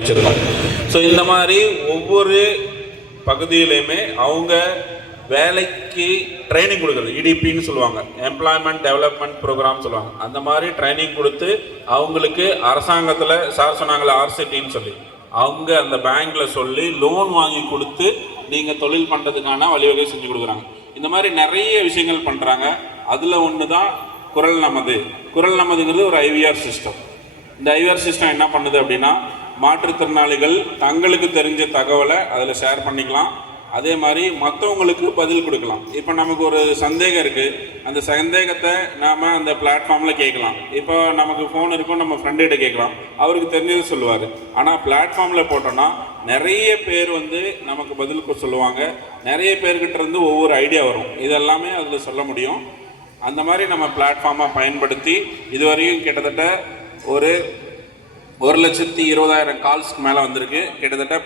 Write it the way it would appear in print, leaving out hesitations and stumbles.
வச்சிருக்கோம். ஸோ இந்த மாதிரி ஒவ்வொரு பகுதியிலையுமே அவங்க வேலைக்கு ட்ரைனிங் கொடுக்குறது, இடிபின்னு சொல்லுவாங்க, எம்ப்ளாய்மெண்ட் டெவலப்மெண்ட் ப்ரோக்ராம் சொல்லுவாங்க. அந்த மாதிரி ட்ரைனிங் கொடுத்து அவங்களுக்கு அரசாங்கத்தில் சார் சொன்னாங்களே ஆர்சிடின்னு சொல்லி அவங்க அந்த பேங்க்கில் சொல்லி லோன் வாங்கி கொடுத்து நீங்கள் தொழில் பண்ணுறதுக்கான வழிவகை செஞ்சு கொடுக்குறாங்க. இந்த மாதிரி நிறைய விஷயங்கள் பண்ணுறாங்க. அதில் ஒன்று தான் குரல் நமது. குரல் நமதுங்கிறது ஒரு ஐவிஆர் சிஸ்டம். இந்த ஐவிஆர் சிஸ்டம் என்ன பண்ணுது அப்படின்னா, மாற்றுத்திறனாளிகள் தங்களுக்கு தெரிஞ்ச தகவலை அதில் ஷேர் பண்ணிக்கலாம். அதே மாதிரி மற்றவங்களுக்கு பதில் கொடுக்கலாம். இப்போ நமக்கு ஒரு சந்தேகம் இருக்குது, அந்த சந்தேகத்தை நாம் அந்த பிளாட்ஃபார்மில் கேட்கலாம். இப்போ நமக்கு ஃபோன் இருக்கும், நம்ம ஃப்ரெண்டுகிட்ட கேட்கலாம், அவருக்கு தெரிஞ்சது சொல்லுவார். ஆனால் பிளாட்ஃபார்மில் போட்டோன்னா நிறைய பேர் நமக்கு பதில் சொல்லுவாங்க. நிறைய பேர்கிட்ட இருந்து ஒவ்வொரு ஐடியா வரும். இதெல்லாமே அதில் சொல்ல முடியும். அந்த மாதிரி நம்ம பிளாட்ஃபார்மாக பயன்படுத்தி இதுவரையும் கிட்டத்தட்ட ஒரு 1,20,000 கால்ஸ்க்கு மேலே வந்திருக்கு. கிட்டத்தட்ட